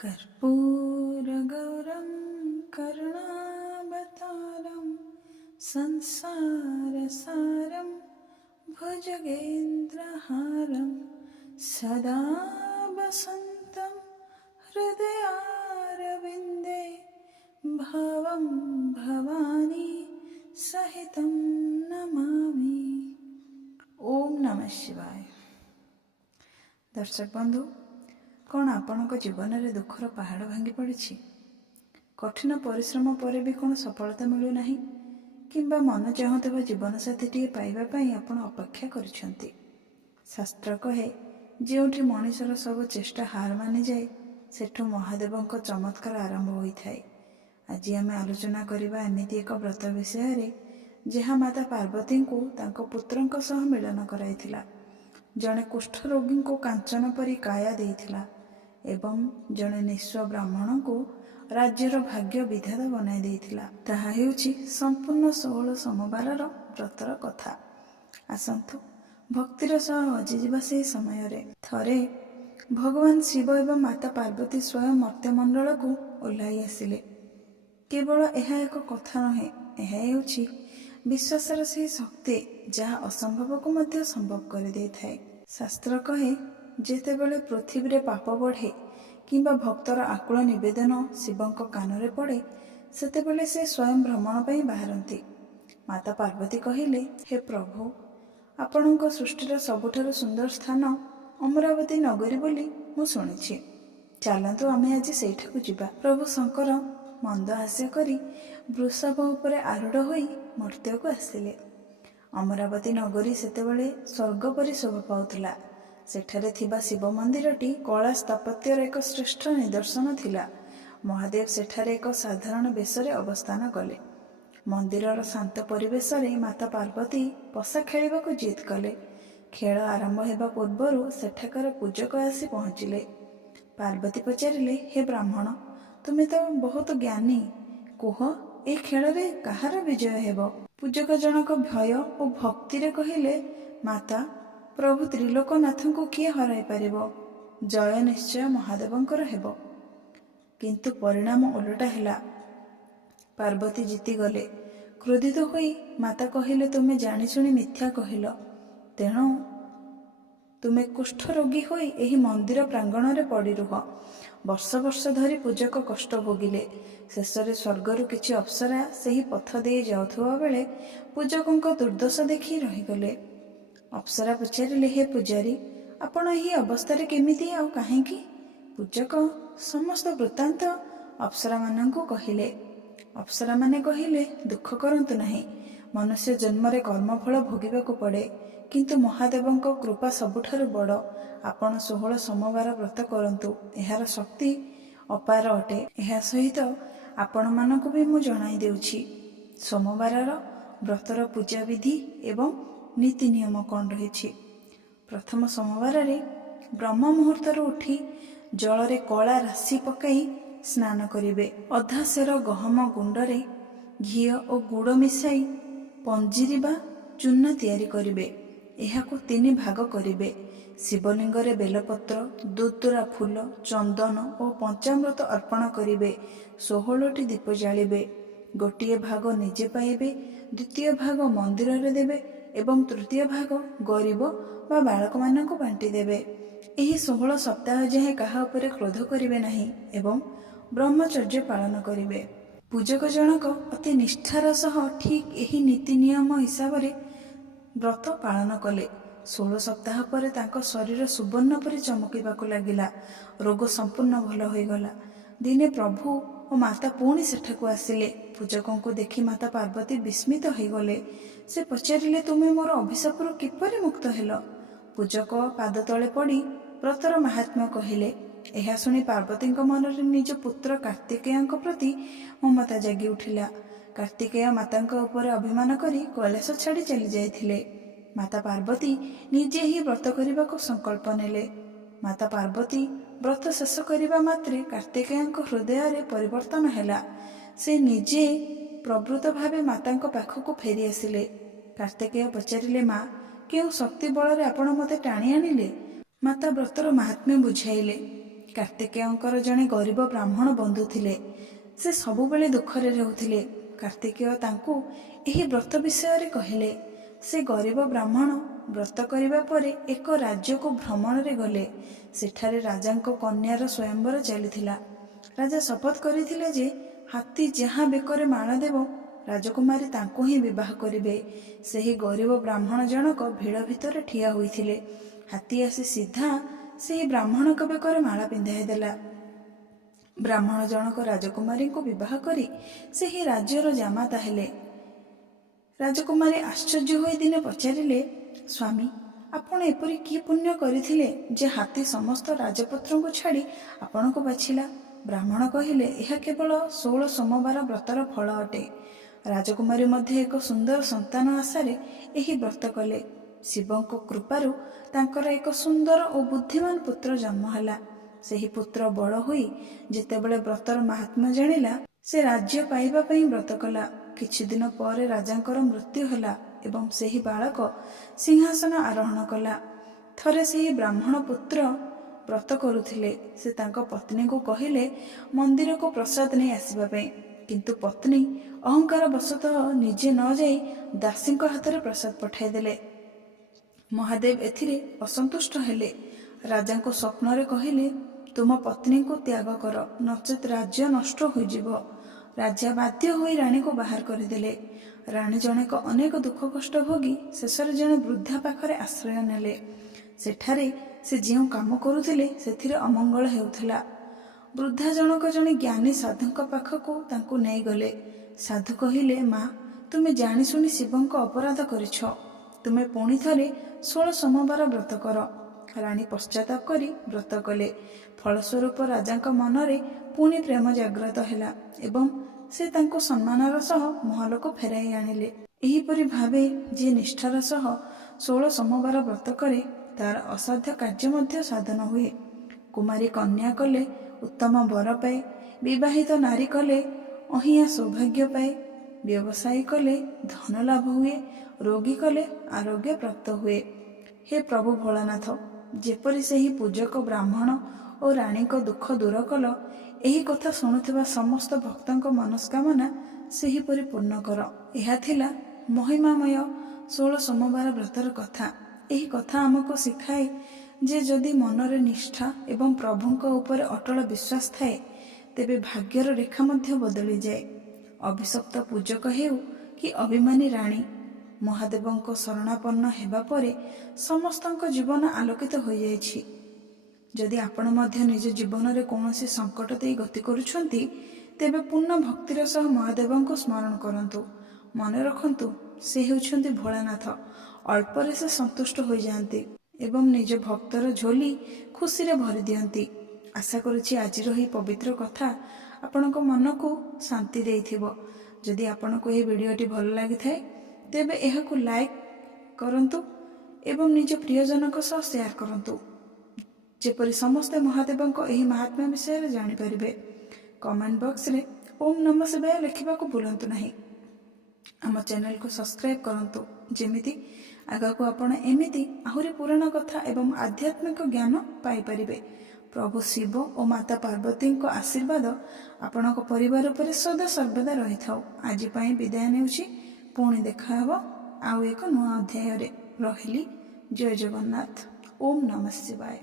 कर्पूरगौरं करुणावतारं संसारसारं भुजगेन्द्रहारं सदा वसन्तं हृदयारविन्दे भवं भवानी सहितं नमामि। ओम नमः शिवाय। दर्शक बंधु, कौन आपणक जीवन में दुखर पहाड़ भांगी पड़ी? कठिन परिश्रम पर भी कौन सफलता मिलूना किंबा मन चाहूवा जीवन साथी टे पाइबापी आपण अपेक्षा करिसेंती। शास्त्र कहे जोठी मनुष्यर सब चेष्टा हार मानि जाए सेठू महादेवंक चमत्कार आरंभ होता है। आज आम आलोचना करबा एमिति एक व्रत विषय जहाँ माता पार्वती को तांको पुत्रंक सह मिलन कराइथिला। जड़े कुष्ठ रोगी को कांचन परी काया देइथिला एवं जड़े निस्व ब्राह्मण को राज्यर भाग्य विधाता बनाई देइथिला। ताहा हेउछि संपूर्ण 16 सोमवार व्रतर कथा। आसंतु भक्तिर सह हजिजिबा से समय रे थरे भगवान शिव एवं माता पार्वती स्वयं मर्त्यमंडल को ओह्लाई आसिले। केवल यह एक कथा नहे, यह हेउछि विश्वासर से शक्ति जहाँ असंभव को मध्य संभव कर दे थाए। शास्त्र कहे जेतेबेले पृथ्वी रे पाप बढ़े किंबा भक्तर आकुल निवेदन शिवंक कानरे पड़े सेतेबेले से स्वयं भ्रमण पई बाहरती। माता पार्वती कहिले, हे प्रभु, आपणक सृष्टिर सबुठारु सुंदर स्थान अमरावती नगरी बोली मु शुणिछि। चलतु आमे आज सेठाकु जिबा। प्रभु शंकर मंद हास्य करी वृषभ उपरे आरूढ़ होई मर्त्यकु आसिले। अमरावती नगरी सेतेबेले स्वर्ग परी शोभा पाउथिला। सेठारे थिबा शिव मंदिरटी कला स्थापत्यर एक श्रेष्ठ निदर्शन थिला। महादेव सेठारे एक साधारण बेशरे अवस्थान कले। मंदिरर शांत परिवेश रे माता पार्वती पशा खेलिबाकु जिद कले। खेल आरंभ हेबा पूर्वरु सेठाकर पूजक आसी पहुँचिले। पार्वती पचारिले, हे ब्राह्मण, तुमे तो बहुत ज्ञानी, कुह ए खेल रे कहार विजय हेबो? पूजक जनक भय और भक्ति रे कहिले, माता, प्रभु त्रिलोकनाथ को किए हराई पारिबो? जय निश्चय महादेवंकर हेबो। किंतु परिणाम उलटा हेला। पार्वती जीति गले। क्रोधित होई माता कहिले, तुमे जानी शुणी मिथ्या कहिल, तेणु तुमे कुष्ठ रोगी होई एही मंदिर प्रांगण रे पड़ी रुह। वर्ष वर्ष धरी पूजक कष्ट भोगिले। शेषरे स्वर्गरु किछि अप्सरा सेही पथ दे जाउथुवा बेले पूजकंक दुर्दशा देखि रहीगले। अप्सरा पचारिले, हे पुजारी, आपण एही अवस्था केमिति आ काहेकि? पूजक समस्त वृत्तांत अप्सरा मानंकु कहिले। अप्सरा माने कहिले, दुख करंतु नाही, मनुष्य जन्म रे कर्मफल भोगिबाकु पड़े, किंतु महादेवंक कृपा सबुठारु बड़। आपण 16 सोमवार व्रत करंतु, एहार शक्ति अपार अटे। एहा सहित आपण मानकु भी मु जणाई देउछि सोमवारर व्रतर पूजा विधि एवं नीति नियम कौन रही। प्रथम सोमवार रे ब्रह्म मुहूर्तर उठी जल रे कला राशि पकाई स्नान करिवे। अधा सेर गहम गुंडरे घी और गुड़ मिसाई पंजीरी बा चूना तैयारी करिवे। एहाकु 3 भाग करिवे। शिवलिंग रे बेलपत्र, दूतरा फूल, चंदन और पंचामृत अर्पण करिवे। 16टी दीप जालिबे। गोटिए भाग निजे पाइबे, द्वितीय भाग मंदिर रे देबे एवं तृतीय भाग गरीब बा बालक मानक बांटी देबे। एही 16 सप्ताह जाए कहा उपरे क्रोध करिवे नाही एवं ब्रह्मचर्य पालन करिवे। पूजक जनक अति निष्ठार सह ठीक एही नीति नियम हिसाब रे व्रत पालन कले। 16 सप्ताह पर तांको शरीर सुवर्ण परी चमकिबाकु लागिला। रोग संपूर्ण भल होइगला। दिने प्रभु और माता पुणी सेठाकु आसिले। पूजकों को देखि माता पार्वती विस्मित होइगले। से पचारिले, तुमे मोर अभिशापरु किपरि मुक्त हेल? पूजक पाद तले पड़ी व्रतर महात्म्य कहिले। एहा सुनी पार्वती मन रे निज पुत्र कार्तिकेयଙ୍କ प्रति ममता जागी उठिला। कार्तिकेय माताଙ୍କ उपरे अभिमान करी कैलाश छाड़ी चली जाइथिले। माता पार्वती निजे ही व्रत करने संकल्प नेले। माता पार्वती व्रत शेष करने मात्रे कार्तिकेयଙ୍କ हृदय रे परिवर्तन हैला। से निजे प्रवृत्त भावे माता पाखक फेरी आसिले। कार्तिकेय पचारिले, माँ, क्यों शक्ति बल रे आपण मते टाणी आनिले? माता व्रतर महात्म्य बुझाइले। କାର୍ତ୍ତିକେୟଙ୍କର ଜଣେ ଗରିବ ବ୍ରାହ୍ମଣ ବନ୍ଧୁ ଥିଲେ। ସେ ସବୁବେଳେ ଦୁଃଖରେ ରହୁଥିଲେ। କାର୍ତ୍ତିକେୟ ତାଙ୍କୁ ଏହି ବ୍ରତ ବିଷୟରେ କହିଲେ। ସେ ଗରିବ ବ୍ରାହ୍ମଣ ବ୍ରତ କରିବା ପରେ ଏକ ରାଜ୍ୟକୁ ଭ୍ରମଣରେ ଗଲେ। ସେଠାରେ ରାଜାଙ୍କ କନ୍ୟାର ସ୍ୱୟଂବର ଚାଲିଥିଲା। ରାଜା ଶପଥ କରିଥିଲେ ଯେ ହାତୀ ଯାହା ବେକରେ ମାଳ ଦେବ ରାଜକୁମାରୀ ତାଙ୍କୁ ହିଁ ବିବାହ କରିବେ। ସେହି ଗରିବ ବ୍ରାହ୍ମଣ ଜଣକ ଭିଡ଼ ଭିତରେ ଠିଆ ହୋଇଥିଲେ। ହାତୀ ଆସି ସିଧା ସେହି ବ୍ରାହ୍ମଣଙ୍କ ବେକରେ ମାଳ ପିନ୍ଧାଇ ଦେଲା। ବ୍ରାହ୍ମଣ ଜଣକ ରାଜକୁମାରୀଙ୍କୁ ବିବାହ କରି ସେହି ରାଜ୍ୟର ଜାମାତା ହେଲେ। ରାଜକୁମାରୀ ଆଶ୍ଚର୍ଯ୍ୟ ହୋଇ ଦିନେ ପଚାରିଲେ, ସ୍ୱାମୀ, ଆପଣ ଏପରି କି ପୁଣ୍ୟ କରିଥିଲେ ଯେ ହାତୀ ସମସ୍ତ ରାଜପୁତ୍ରଙ୍କୁ ଛାଡ଼ି ଆପଣଙ୍କୁ ବାଛିଲା? ବ୍ରାହ୍ମଣ କହିଲେ, ଏହା କେବଳ 16 ସୋମବାର ବ୍ରତର ଫଳ ଅଟେ। ରାଜକୁମାରୀ ମଧ୍ୟ ଏକ ସୁନ୍ଦର ସନ୍ତାନ ଆଶାରେ ଏହି ବ୍ରତ କଲେ। ଶିବଙ୍କ କୃପାରୁ ତାଙ୍କର ଏକ ସୁନ୍ଦର ଓ ବୁଦ୍ଧିମାନ ପୁତ୍ର ଜନ୍ମ ହେଲା। ସେହି ପୁତ୍ର ବଡ଼ ହୋଇ ଯେତେବେଳେ ବ୍ରତର ମାହାତ୍ମ୍ୟ ଜାଣିଲା, ସେ ରାଜ୍ୟ ପାଇବା ପାଇଁ ବ୍ରତ କଲା। କିଛି ଦିନ ପରେ ରାଜାଙ୍କର ମୃତ୍ୟୁ ହେଲା ଏବଂ ସେହି ବାଳକ ସିଂହାସନ ଆରୋହଣ କଲା। ଥରେ ସେହି ବ୍ରାହ୍ମଣ ପୁତ୍ର ବ୍ରତ କରୁଥିଲେ। ସେ ତାଙ୍କ ପତ୍ନୀଙ୍କୁ କହିଲେ ମନ୍ଦିରକୁ ପ୍ରସାଦ ନେଇ ଆସିବା ପାଇଁ, କିନ୍ତୁ ପତ୍ନୀ ଅହଙ୍କାର ବଶତଃ ନିଜେ ନ ଯାଇ ଦାସୀଙ୍କ ହାତରେ ପ୍ରସାଦ ପଠାଇଦେଲେ। ମହାଦେବ ଏଥିରେ ଅସନ୍ତୁଷ୍ଟ ହେଲେ। ରାଜାଙ୍କୁ ସ୍ୱପ୍ନରେ କହିଲେ, ତୁମ ପତ୍ନୀଙ୍କୁ ତ୍ୟାଗ କର, ନଚେତ୍ ରାଜ୍ୟ ନଷ୍ଟ ହୋଇଯିବ। ରାଜା ବାଧ୍ୟ ହୋଇ ରାଣୀକୁ ବାହାର କରିଦେଲେ। ରାଣୀ ଜଣକ ଅନେକ ଦୁଃଖ କଷ୍ଟ ଭୋଗି ଶେଷରେ ଜଣେ ବୃଦ୍ଧା ପାଖରେ ଆଶ୍ରୟ ନେଲେ। ସେଠାରେ ସେ ଯେଉଁ କାମ କରୁଥିଲେ ସେଥିରେ ଅମଙ୍ଗଳ ହେଉଥିଲା। ବୃଦ୍ଧା ଜଣକ ଜଣେ ଜ୍ଞାନୀ ସାଧୁଙ୍କ ପାଖକୁ ତାଙ୍କୁ ନେଇଗଲେ। ସାଧୁ କହିଲେ, ମା, ତୁମେ ଜାଣିଶୁଣି ଶିବଙ୍କ ଅପରାଧ କରିଛ। ତୁମେ ପୁଣି ଥରେ 16 ସୋମବାର ବ୍ରତ କର। ରାଣୀ ପଶ୍ଚାତାପ କରି ବ୍ରତ କଲେ। ଫଳସ୍ୱରୂପ ରାଜାଙ୍କ ମନରେ ପୁଣି ପ୍ରେମ ଜାଗ୍ରତ ହେଲା ଏବଂ ସେ ତାଙ୍କୁ ସମ୍ମାନର ସହ ମହଲକୁ ଫେରାଇ ଆଣିଲେ। ଏହିପରି ଭାବେ ଯିଏ ନିଷ୍ଠାର ସହ 16 ସୋମବାର ବ୍ରତ କରେ ତାର ଅସାଧ୍ୟ କାର୍ଯ୍ୟ ମଧ୍ୟ ସାଧନ ହୁଏ। କୁମାରୀ କନ୍ୟା କଲେ ଉତ୍ତମ ବର ପାଏ, ବିବାହିତ ନାରୀ କଲେ ଅହିଁଆ ସୌଭାଗ୍ୟ ପାଏ, ବ୍ୟବସାୟୀ କଲେ ଧନ ଲାଭ ହୁଏ, ରୋଗୀ କଲେ ଆରୋଗ୍ୟ ପ୍ରାପ୍ତ ହୁଏ। ହେ ପ୍ରଭୁ ଭୋଳାନାଥ, ଯେପରି ସେହି ପୂଜକ ବ୍ରାହ୍ମଣ ଓ ରାଣୀଙ୍କ ଦୁଃଖ ଦୂର କଲ, ଏହି କଥା ଶୁଣୁଥିବା ସମସ୍ତ ଭକ୍ତଙ୍କ ମନସ୍କାମନା ସେହିପରି ପୂର୍ଣ୍ଣ କର। ଏହା ଥିଲା ମହିମାମୟ 16 ସୋମବାର ବ୍ରତର କଥା। ଏହି କଥା ଆମକୁ ଶିଖାଏ ଯେ ଯଦି ମନରେ ନିଷ୍ଠା ଏବଂ ପ୍ରଭୁଙ୍କ ଉପରେ ଅଟଳ ବିଶ୍ୱାସ ଥାଏ, ତେବେ ଭାଗ୍ୟର ରେଖା ମଧ୍ୟ ବଦଳିଯାଏ। ଅଭିଶପ୍ତ ପୂଜକ ହେଉ କି ଅଭିମାନୀ ରାଣୀ, ମହାଦେବଙ୍କ ଶରଣାପନ୍ନ ହେବା ପରେ ସମସ୍ତଙ୍କ ଜୀବନ ଆଲୋକିତ ହୋଇଯାଇଛି। ଯଦି ଆପଣ ମଧ୍ୟ ନିଜ ଜୀବନରେ କୌଣସି ସଙ୍କଟ ଦେଇ ଗତି କରୁଛନ୍ତି, ତେବେ ପୂର୍ଣ୍ଣ ଭକ୍ତିର ସହ ମହାଦେବଙ୍କୁ ସ୍ମରଣ କରନ୍ତୁ। ମନେ ରଖନ୍ତୁ, ସେ ହେଉଛନ୍ତି ଭୋଳାନାଥ। ଅଳ୍ପରେ ସେ ସନ୍ତୁଷ୍ଟ ହୋଇଯାଆନ୍ତି ଏବଂ ନିଜ ଭକ୍ତର ଝୋଲି ଖୁସିରେ ଭରି ଦିଅନ୍ତି। ଆଶା କରୁଛି ଆଜିର ଏହି ପବିତ୍ର କଥା ଆପଣଙ୍କ ମନକୁ ଶାନ୍ତି ଦେଇଥିବ। ଯଦି ଆପଣଙ୍କୁ ଏହି ଭିଡ଼ିଓଟି ଭଲ ଲାଗିଥାଏ, ତେବେ ଏହାକୁ ଲାଇକ୍ କରନ୍ତୁ ଏବଂ ନିଜ ପ୍ରିୟଜନଙ୍କ ସହ ସେୟାର କରନ୍ତୁ, ଯେପରି ସମସ୍ତେ ମହାଦେବଙ୍କ ଏହି ମହାତ୍ମ୍ୟ ବିଷୟରେ ଜାଣିପାରିବେ। କମେଣ୍ଟ ବକ୍ସରେ ଓମ୍ ନମଃ ଶିବାୟ ଲେଖିବାକୁ ଭୁଲନ୍ତୁ ନାହିଁ। ଆମ ଚ୍ୟାନେଲକୁ ସବସ୍କ୍ରାଇବ୍ କରନ୍ତୁ, ଯେମିତି ଆଗକୁ ଆପଣ ଏମିତି ଆହୁରି ପୁରାଣ କଥା ଏବଂ ଆଧ୍ୟାତ୍ମିକ ଜ୍ଞାନ ପାଇପାରିବେ। ପ୍ରଭୁ ଶିବ ଓ ମାତା ପାର୍ବତୀଙ୍କ ଆଶୀର୍ବାଦ ଆପଣଙ୍କ ପରିବାର ଉପରେ ସଦା ସର୍ବଦା ରହିଥାଉ। ଆଜି ପାଇଁ ବିଦାୟ ନେଉଛି। ପୁଣି ଦେଖା ହେବ ଆଉ ଏକ ନୂଆ ଅଧ୍ୟାୟରେ। ରହିଲି। ଜୟ ଜଗନ୍ନାଥ। ଓମ୍ ନମଃ ଶିବାୟ।